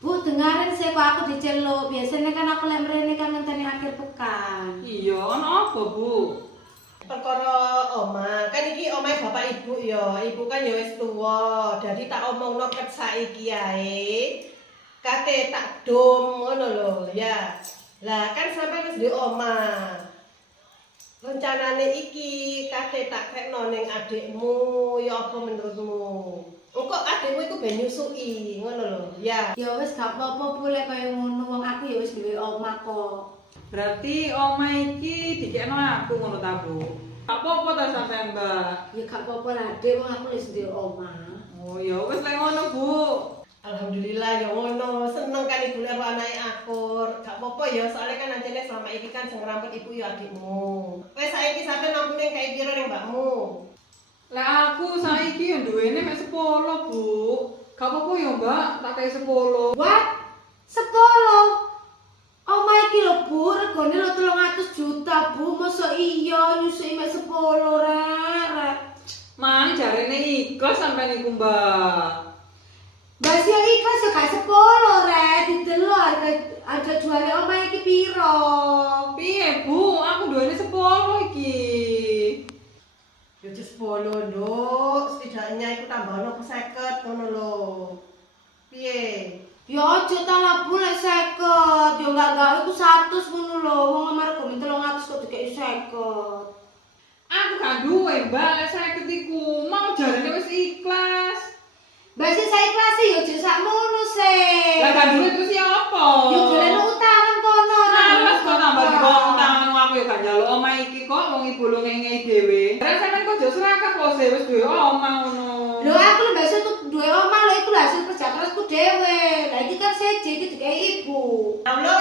Bu, dengarin sih kok aku diceluk. Biasanya kan aku lek mrene kan ngenteni akhir pekan. Iya, ono apa, Bu? Perkara oma, kan iki omahe bapak ibu ya. Ibu kan ya wis tuwa. Dadi tak omongno ket saiki ae. Kate tak dom ngono lho, ya. Lah kan sampai wis di omah. Rencanane iki kate tak kekno ning adikmu, ya apa menurutmu? Engko adikmu iku ben nyusui, ngono lho, ya. Ya wis gak apa-apa Bu lek kaya ngono wong aku ya wis duwe omah kok. Berarti oma iki dikekno aku ngono ta, Bu? Apa-apa ta sampean, Mbak? Ya gak apa-apa lah, Dek, wong aku wis duwe omah. Oh, ya wis lek ngono, Bu. Alhamdulillah ya ngono, seneng kan ibu lek anake akur. Gak apa-apa ya, soalnya kan anjene selama iki kan sing ngerampet ibu ya adikmu. Wes saiki sampe nampune kayak piro ning mbakmu? Lah aku saiki yo duwene mek 10, Bu. Gak apa-apa ya, Mbak, tak kei 10. What? 10? Omah iki lho Bu, regane lho 300 juta Bu. Mosok iya nyusui mek 10 rek. Mang jarene ikhlas sampean iku, Mbak. Mbak sih ikhlas ya gak 10 rek. Didelok harga jualnya omah iki piro? Piye, Bu? Aku duwene 10 iki. Ya wis 10, Nduk. Setidaknya iku tambahno ke 50 ngono lho. Piye? Ya aja ta lah Bu lek 50. Ya enggak iku 100 ngono lho. Wong omah regane 300 kok dikeki 50. Aku gak duwe, Mbak, lek 50 iku. Mau jarene wis ikhlas. Mbak sih saya ikhlas sih ya aja sakmono sih. Lah gak duwe terus ya apa? Ya golek utangan kono ora. Males kok tambah dikontang aku ya gak njaluk omah iki kok wong ibu lu ngenge dhewe. Lah sampean kok aja serakah kok wis duwe omah ngono. Lho aku lho Mbak sih duwe omah lho iku hasil kerja kerasku dhewe. Lah iki kan seje iki dikei ibu. Allah